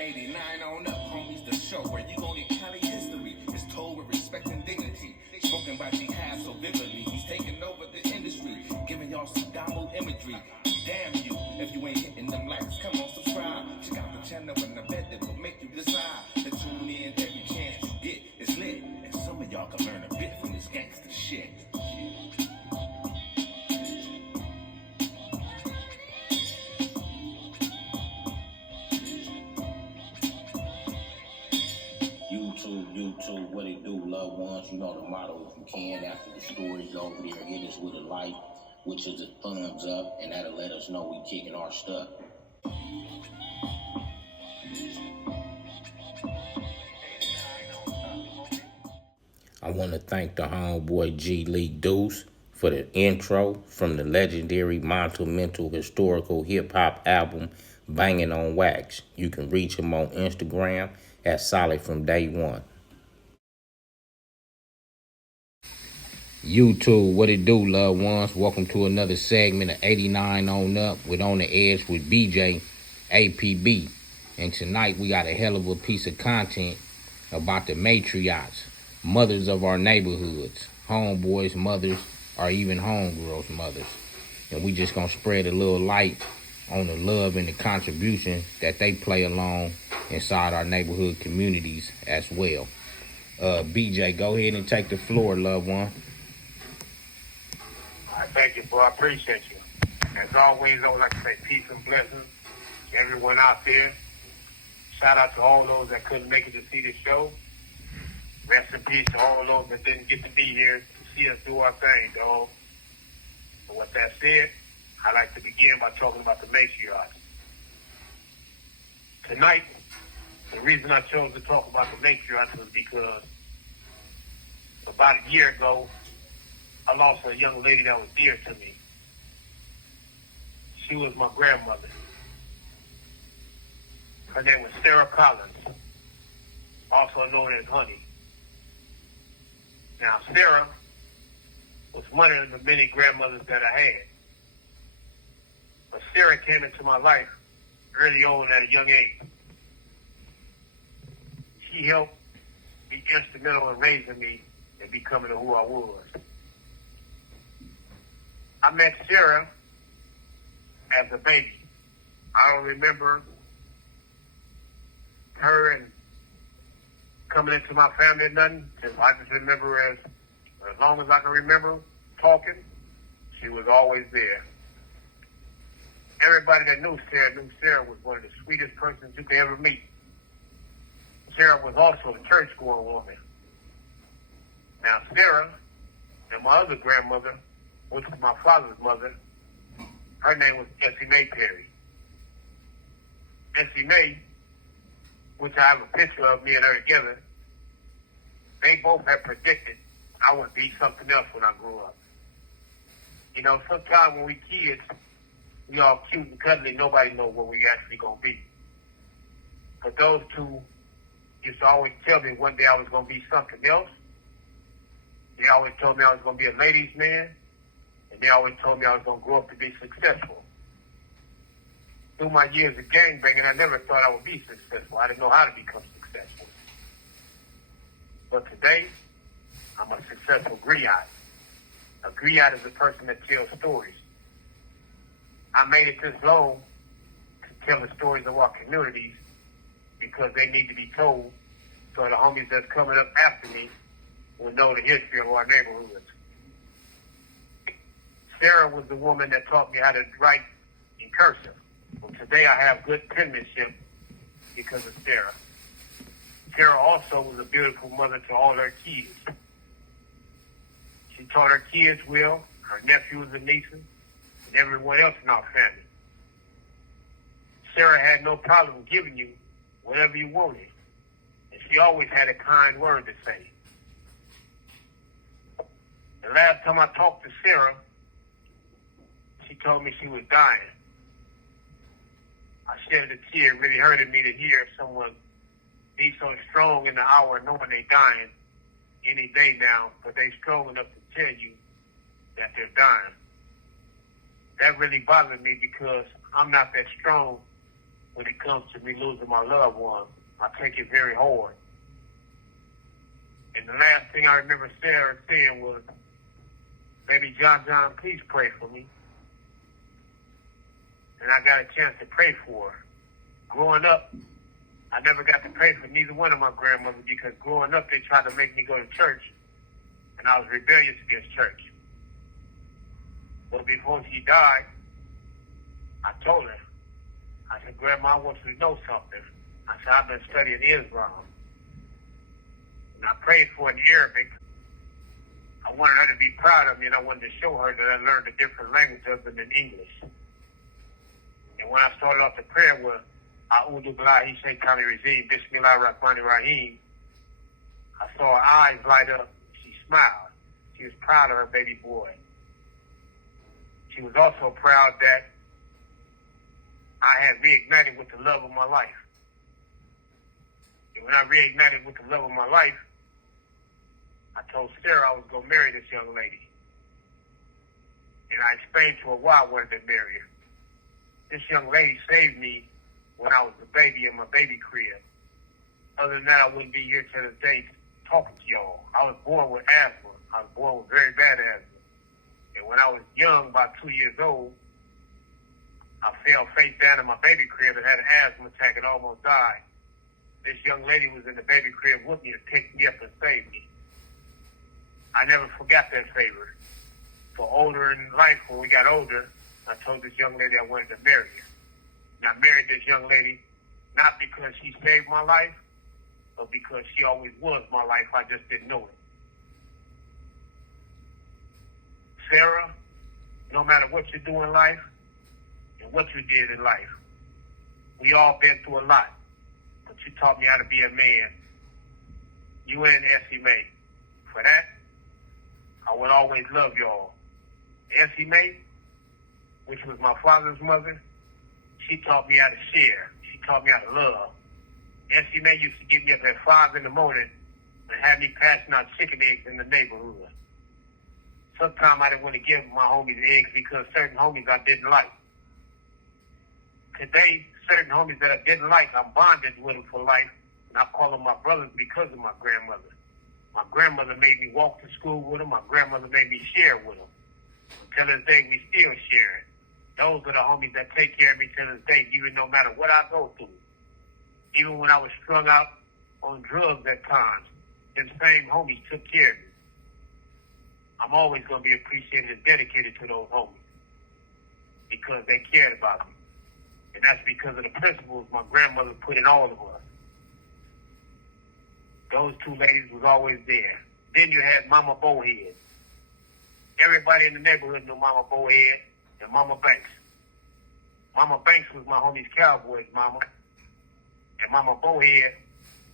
89 on up, homies, the show where you gon' get Cali history. It's told with respect and dignity. Spoken by jihad so vividly. He's taking over the industry, giving y'all some download imagery. Damn you, if you ain't hitting them likes, come on, subscribe. Check out the channel and I bet it will make you decide to tune in every chance you get. It's lit, and some of y'all can learn a bit from this gangster shit. YouTube, what it do, loved ones? You know the motto, if you can, after the story's over there, hit us with a like, which is a thumbs up, and that'll let us know we kicking our stuff. I want to thank the homeboy G. Lee Deuce for the intro from the legendary Monumental Historical Hip Hop album, Banging on Wax. You can reach him on Instagram at Solid From Day One. YouTube, what it do, loved ones? Welcome to another segment of 89 on up with On the Edge with BJ, APB. And tonight we got a hell of a piece of content about the matriarchs, mothers of our neighborhoods, homeboys' mothers, or even homegirls' mothers. And we just gonna spread a little light on the love and the contribution that they play along inside our neighborhood communities as well. BJ, go ahead and take the floor, loved one. Thank you, bro. I appreciate you. As always, I would like to say peace and blessings to everyone out there. Shout out to all those that couldn't make it to see the show. Rest in peace to all those that didn't get to be here to see us do our thing, dog. And with that said, I'd like to begin by talking about the matriarchs. Tonight, the reason I chose to talk about the matriarchs was because about a year ago, I lost a young lady that was dear to me. She was my grandmother. Her name was Sarah Collins, also known as Honey. Now, Sarah was one of the many grandmothers that I had. But Sarah came into my life early on at a young age. She helped be instrumental in raising me and becoming who I was. I met Sarah as a baby. I don't remember her and coming into my family or nothing. I just remember as long as I can remember talking, she was always there. Everybody that knew Sarah was one of the sweetest persons you could ever meet. Sarah was also a church-going woman. Now, Sarah and my other grandmother, which was my father's mother, her name was Essie Mae Perry. Essie Mae, which I have a picture of me and her together, they both had predicted I would be something else when I grew up. You know, sometimes when we kids, we all cute and cuddly, nobody knows what we actually gonna be. But those two used to always tell me one day I was gonna be something else. They always told me I was gonna be a ladies' man. And they always told me I was going to grow up to be successful. Through my years of gangbanging, I never thought I would be successful. I didn't know how to become successful. But today, I'm a successful griot. A griot is a person that tells stories. I made it this long to tell the stories of our communities because they need to be told so the homies that's coming up after me will know the history of our neighborhoods. Sarah was the woman that taught me how to write in cursive. Well, today I have good penmanship because of Sarah. Sarah also was a beautiful mother to all her kids. She taught her kids well, her nephews and nieces, and everyone else in our family. Sarah had no problem giving you whatever you wanted, and she always had a kind word to say. The last time I talked to Sarah, she told me she was dying. I shed a tear. It really hurted me to hear someone be so strong in the hour knowing they're dying any day now, but they're strong enough to tell you that they're dying. That really bothered me because I'm not that strong when it comes to me losing my loved one. I take it very hard. And the last thing I remember Sarah saying was, "Baby John, please pray for me." And I got a chance to pray for her. Growing up, I never got to pray for neither one of my grandmothers because growing up, they tried to make me go to church, and I was rebellious against church. But before she died, I told her, I said, "Grandma, I want you to know something." I said, "I've been studying Islam." And I prayed for her in Arabic. I wanted her to be proud of me, and I wanted to show her that I learned a different language other than English. And when I started off the prayer with A'udhu Billahi Shaitanir Rajim, Bismillah Rahmanir Rahim, I saw her eyes light up. She smiled. She was proud of her baby boy. She was also proud that I had reignited with the love of my life. And when I reignited with the love of my life, I told Sarah I was going to marry this young lady. And I explained to her why I wanted to marry her. This young lady saved me when I was a baby in my baby crib. Other than that, I wouldn't be here to this day talking to y'all. I was born with asthma. I was born with very bad asthma. And when I was young, about 2 years old, I fell face down in my baby crib and had an asthma attack and almost died. This young lady was in the baby crib with me to pick me up and save me. I never forgot that favor. For older in life, when we got older, I told this young lady I wanted to marry her. And I married this young lady not because she saved my life, but because she always was my life. I just didn't know it. Sarah, no matter what you do in life and what you did in life, we all been through a lot. But you taught me how to be a man. You and Essie Mae. For that, I would always love y'all. Essie Mae, which was my father's mother, she taught me how to share. She taught me how to love. Essie Mae used to get me up at 5 in the morning and have me passing out chicken eggs in the neighborhood. Sometimes I didn't want to give my homies eggs because certain homies I didn't like. Today, certain homies that I didn't like, I'm bonded with them for life, and I call them my brothers because of my grandmother. My grandmother made me walk to school with them. My grandmother made me share with them. Until this day, we still sharing. Those are the homies that take care of me to this day, even no matter what I go through. Even when I was strung out on drugs at times, them same homies took care of me. I'm always going to be appreciated and dedicated to those homies because they cared about me. And that's because of the principles my grandmother put in all of us. Those two ladies was always there. Then you had Mama Bowhead. Everybody in the neighborhood knew Mama Bowhead and Mama Banks. Mama Banks was my homie's Cowboys mama. And Mama Bowhead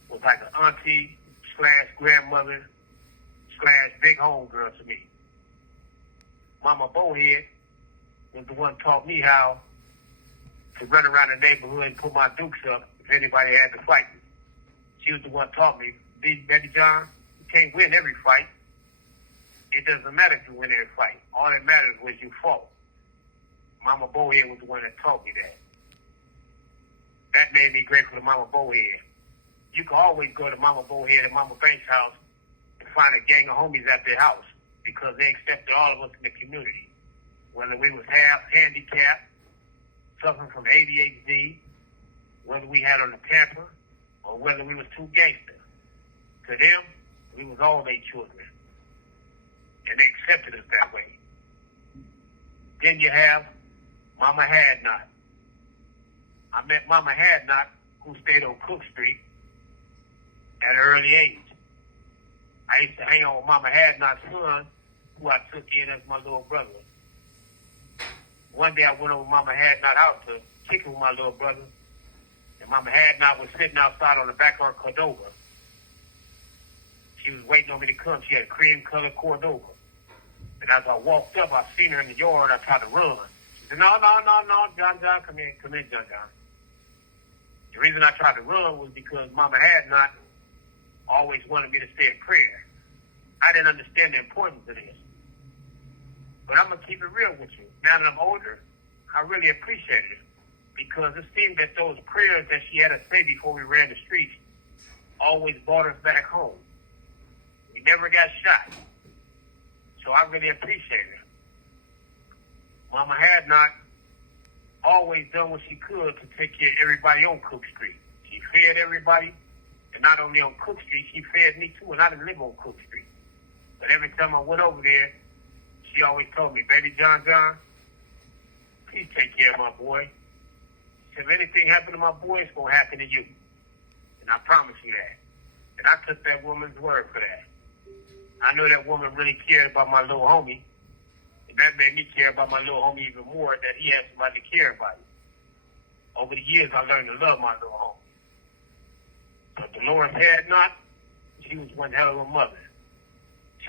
was like an auntie / grandmother / big homegirl to me. Mama Bowhead was the one who taught me how to run around the neighborhood and put my dukes up if anybody had to fight me. She was the one who taught me, Baby John, you can't win every fight. It doesn't matter if you win every fight. All that matters was you fought. Mama Bowhead was the one that taught me that. That made me grateful to Mama Bowhead. You can always go to Mama Bowhead and Mama Banks' house and find a gang of homies at their house because they accepted all of us in the community. Whether we was half handicapped, suffering from ADHD, whether we had on the camper, or whether we was too gangster. To them, we was all their children. And they accepted us that way. Then you have Mama Hadnot. I met Mama Hadnot, who stayed on Cook Street at an early age. I used to hang out with Mama Hadnot's son, who I took in as my little brother. One day I went over Mama Hadnot house to kick it with my little brother, and Mama Hadnot was sitting outside on the back of her Cordova. She was waiting on me to come. She had a cream-colored Cordova. And as I walked up, I seen her in the yard. I tried to run. She said, no, John, come in, John. The reason I tried to run was because Mama Hadnot always wanted me to stay in prayer. I didn't understand the importance of this. But I'm going to keep it real with you. Now that I'm older, I really appreciate it. because it seemed that those prayers that she had to say before we ran the streets always brought us back home. We never got shot. So I really appreciate it. Mama had not always done what she could to take care of everybody on Cook Street. She fed everybody, and not only on Cook Street, she fed me too, and I didn't live on Cook Street. But every time I went over there, she always told me, baby John, please take care of my boy. She said, if anything happened to my boy, it's going to happen to you. And I promise you that. And I took that woman's word for that. I know that woman really cared about my little homie. And that made me care about my little homie even more, that he had somebody to care about him. Over the years, I learned to love my little homie. So Dolores had not, she was one hell of a mother.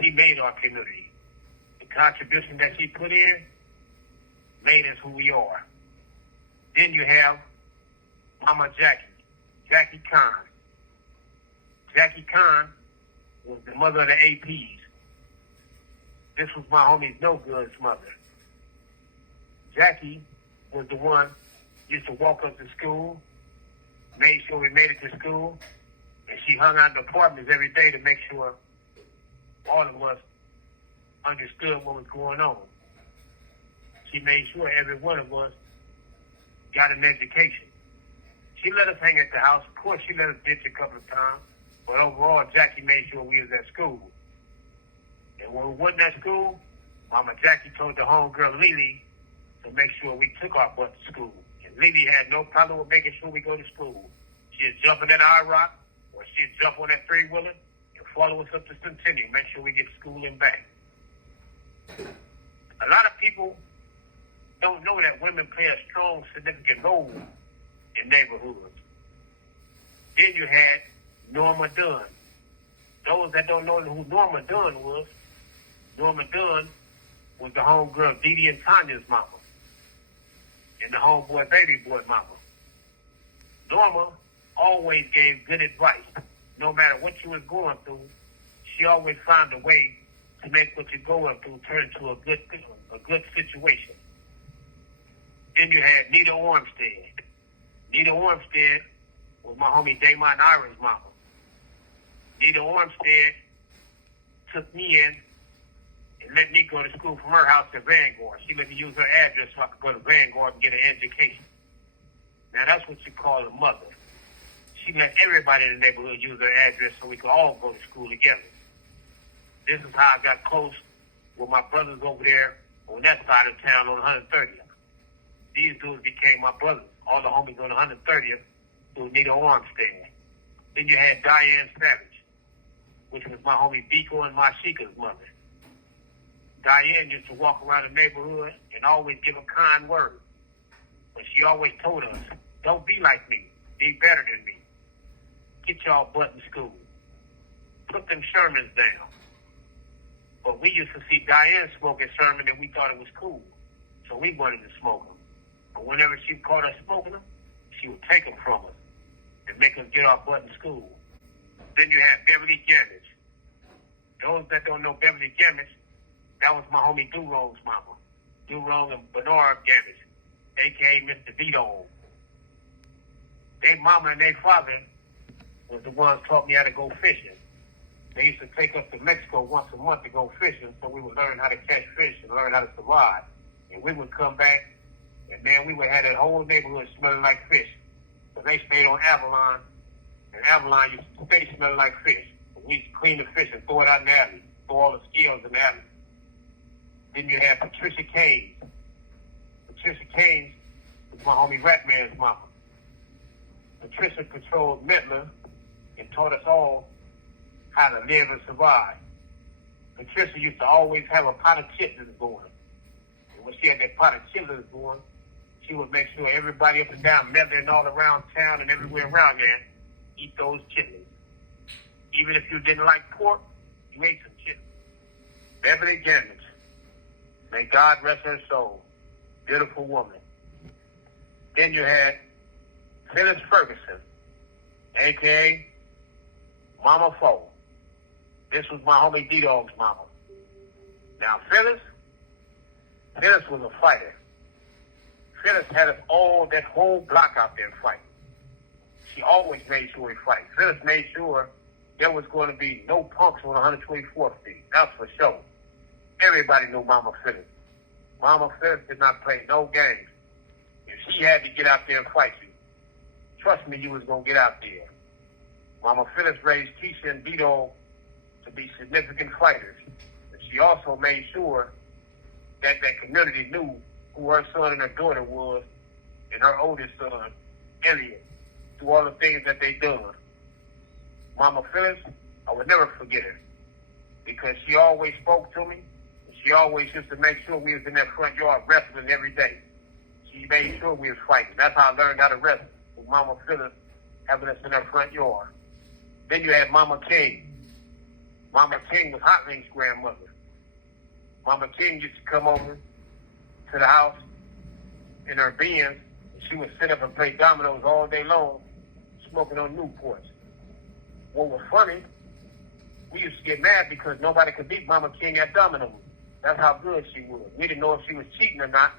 She made our community. The contribution that she put in made us who we are. Then you have Mama Jackie Khan. Jackie Khan was the mother of the APs. This was my homie's no-good's mother. Jackie was the one used to walk us to school, made sure we made it to school, and she hung out in the apartments every day to make sure all of us understood what was going on. She made sure every one of us got an education. She let us hang at the house. Of course, she let us ditch a couple of times, but overall, Jackie made sure we was at school. And when we wasn't at school, Mama Jackie told the homegirl Lily to make sure we took our butt to school. And Lily had no problem with making sure we go to school. She'd jump in that I-Rock, or she'd jump on that three-wheeler and follow us up to Centennial, make sure we get to school and back. A lot of people don't know that women play a strong, significant role in neighborhoods. Then you had Norma Dunn. Those that don't know who Norma Dunn was the homegirl Dee Dee and Tanya's mama, and the homeboy baby boy mama. Norma always gave good advice. No matter what you was going through, she always found a way to make what you're going through turn to a good situation. Then you had Nita Ormstead. Nita Ormstead was my homie Damon Ira's mama. Nita Ormstead took me in and let me go to school from her house to Vanguard. She let me use her address so I could go to Vanguard and get an education. Now that's what you call a mother. She let everybody in the neighborhood use her address so we could all go to school together. This is how I got close with my brothers over there on that side of town on 130th. These dudes became my brothers. All the homies on 130th through Nita Armstead. Then you had Diane Savage, which was my homie Biko and Mashika's mother. Diane used to walk around the neighborhood and always give a kind word. But she always told us, don't be like me. Be better than me. Get y'all butt in school. Put them Shermans down. But we used to see Diane smoking Sherman and we thought it was cool. So we wanted to smoke them. But whenever she caught us smoking them, she would take them from us and make us get our butt in school. Then you had Beverly Gammage. Those that don't know Beverly Gammage, that was my homie Durong's mama. Durong and Bernard Gammage, a.k.a. Mr. Vito. Their mama and their father was the ones taught me how to go fishing. They used to take us to Mexico once a month to go fishing, so we would learn how to catch fish and learn how to survive. And we would come back, and then we would have that whole neighborhood smelling like fish. So they stayed on Avalon, and Avalon used to stay smelling like fish. So we used to clean the fish and throw it out in the alley, throw all the scales in the alley. Then you had Patricia Keynes. Patricia Keynes was my homie Ratman's mama. Patricia patrolled Midland and taught us all how to live and survive. Patricia used to always have a pot of chitlins going. And when she had that pot of chitlins going, she would make sure everybody up and down Midland and all around town and everywhere around there eat those chitlins. Even if you didn't like pork, you ate some chitlins. Beverly Gammage. May God rest her soul. Beautiful woman. Then you had Phyllis Ferguson, a.k.a. Mama Fo. This was my homie D-Dog's mama. Now, Phyllis was a fighter. Phyllis had us all, that whole block out there fighting. She always made sure we fight. Phyllis made sure there was going to be no punks on 124th Street. That's for sure. Everybody knew Mama Phyllis. Mama Phyllis did not play no games. If she had to get out there and fight you, trust me, you was going to get out there. Mama Phyllis raised Keisha and Vito to be significant fighters. And she also made sure that that community knew who her son and her daughter was, and her oldest son, Elliot, through all the things that they done. Mama Phyllis, I would never forget her, because she always spoke to me. She always used to make sure we was in that front yard wrestling every day. She made sure we was fighting. That's how I learned how to wrestle, with Mama Phyllis having us in her front yard. Then you had Mama King. Mama King was Hot Link's grandmother. Mama King used to come over to the house in her Benz, and she would sit up and play dominoes all day long, smoking on Newports. What was funny, we used to get mad because nobody could beat Mama King at dominoes. That's how good she was. We didn't know if she was cheating or not.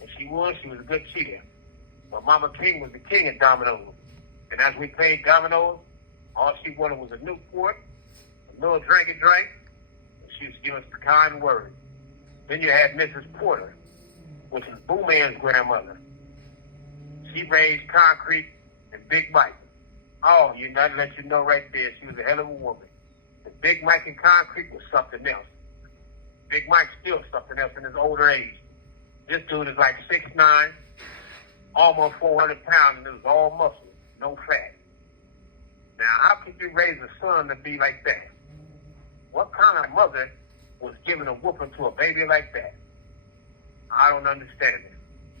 If she was a good cheater. But Mama King was the king of dominoes. And as we played dominoes, all she wanted was a Newport, a little drink, and she used to give us the kind word. Then you had Mrs. Porter, which is Boo Man's grandmother. She raised Concrete and Big Mike. Oh, you know, to let you know right there, she was a hell of a woman. The Big Mike and Concrete was something else. Big Mike's still something else in his older age. This dude is like 6'9", almost 400 pounds, and it was all muscle, no fat. Now, how could you raise a son to be like that? What kind of mother was giving a whooping to a baby like that? I don't understand it.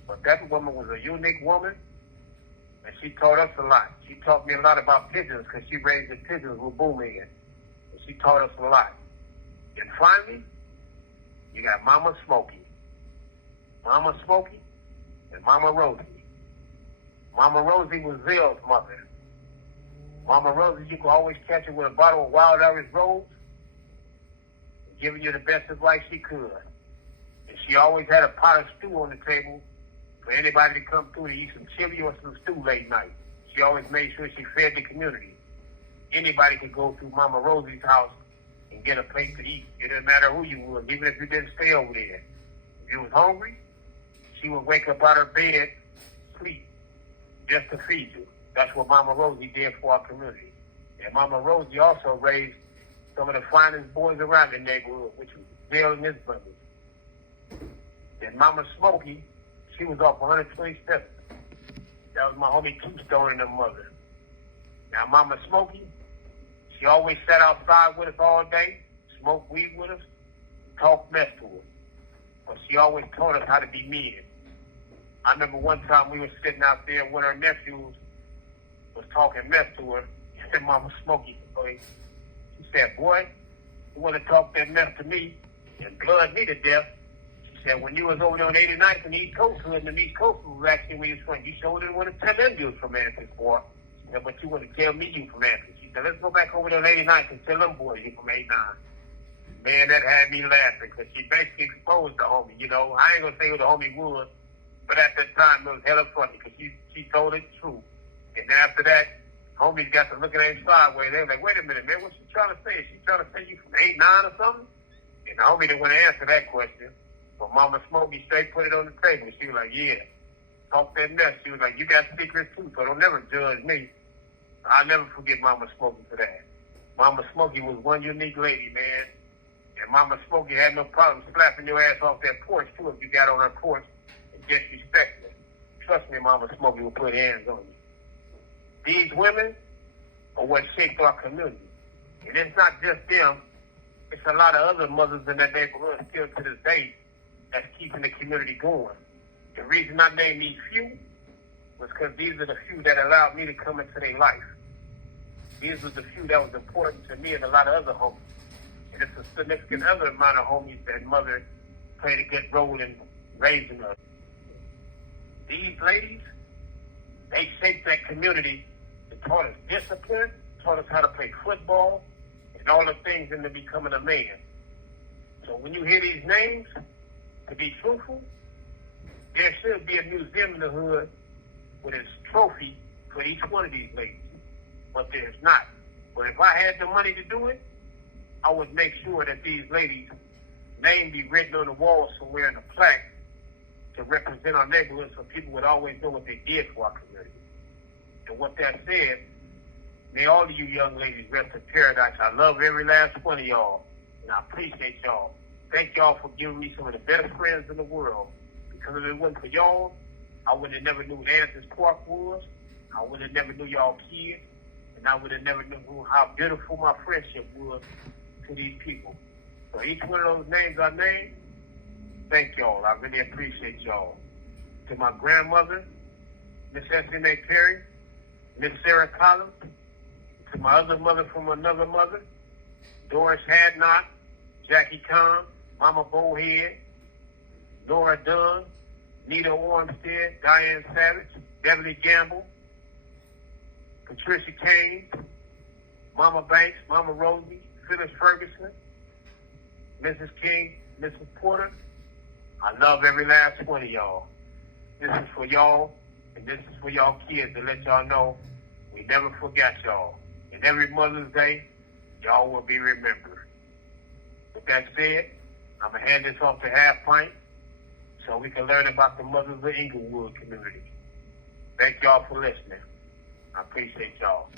But that woman was a unique woman, and she taught us a lot. She taught me a lot about pigeons, because she raised the pigeons with Boo Man. And she taught us a lot. And finally, you got Mama Smokey. Mama Smokey and Mama Rosie. Mama Rosie was Zell's mother. Mama Rosie, you could always catch her with a bottle of Wild Irish Rose, giving you the best advice she could. And she always had a pot of stew on the table for anybody to come through to eat some chili or some stew late night. She always made sure she fed the community. Anybody could go through Mama Rosie's house and get a plate to eat. It didn't matter who you was, even if you didn't stay over there. If you was hungry, she would wake up out of her bed, sleep, just to feed you. That's what Mama Rosie did for our community. And Mama Rosie also raised some of the finest boys around the neighborhood, which was Bill and his brothers. And Mama Smokey, she was off 127th. That was my homie Tombstone and her mother. Now, Mama Smokey, she always sat outside with us all day, smoked weed with us, talked mess to us. But she always taught us how to be men. I remember one time we were sitting out there when her nephews was talking mess to her, and Mama Smokey, she said, boy, you want to talk that mess to me and blood me to death. She said, when you was over there on 89th and East Coast Hood, and East Coast was actually where you was from, you sure didn't want to tell them you was from Athens Park. She said, but you want to tell me you from Athens. She said, let's go back over there on 89th and tell them boys you from 89. Man, that had me laughing, because she basically exposed the homie, you know. I ain't going to say who the homie was, but at that time, it was hella funny, because she told it true. And after that, homies got to looking at him sideways. They were like, wait a minute, man, what's she trying to say? Is she trying to say you from 89 or something? And the homie didn't want to answer that question. But Mama Smokey straight put it on the table. She was like, yeah, talk that mess. She was like, you got secrets too, so don't never judge me. I'll never forget Mama Smokey for that. Mama Smokey was one unique lady, man. And Mama Smokey had no problem slapping your ass off that porch, too, if you got on her porch and disrespect her. Trust me, Mama Smokey will put hands on you. These women are what shaped our community. And it's not just them. It's a lot of other mothers in that neighborhood still to this day that's keeping the community going. The reason I named these few was because these are the few that allowed me to come into their life. These were the few that was important to me and a lot of other homies. And it's a significant other amount of homies that mother played a good role in raising us. These ladies, they shaped that community. They taught us discipline, taught us how to play football, and all the things into becoming a man. So when you hear these names, to be truthful, there should be a museum in the hood with its trophy for each one of these ladies. But there's not. But if I had the money to do it, I would make sure that these ladies' name be written on the wall somewhere in a plaque to represent our neighborhood so people would always know what they did for our community. And what that said, may all of you young ladies rest in paradise. I love every last one of y'all, and I appreciate y'all. Thank y'all for giving me some of the best friends in the world. Because if it wasn't for y'all, I would have never knew what Athens Park was. I would have never knew y'all kids. And I would have never knew how beautiful my friendship was to these people. So each one of those names I named, thank y'all. I really appreciate y'all. To my grandmother, Miss S.N.A. Perry, Miss Sarah Collins, to my other mother from another mother, Doris Hadnot, Jackie Kahn, Mama Bowhead, Nora Dunn, Nita Ormstead, Diane Savage, Beverly Gamble, Patricia Kane, Mama Banks, Mama Rosie, Phyllis Ferguson, Mrs. King, Mrs. Porter. I love every last one of y'all. This is for y'all, and this is for y'all kids to let y'all know we never forgot y'all. And every Mother's Day, y'all will be remembered. With that said, I'm going to hand this off to Half Pint so we can learn about the mothers of Inglewood community. Thank y'all for listening. I appreciate y'all.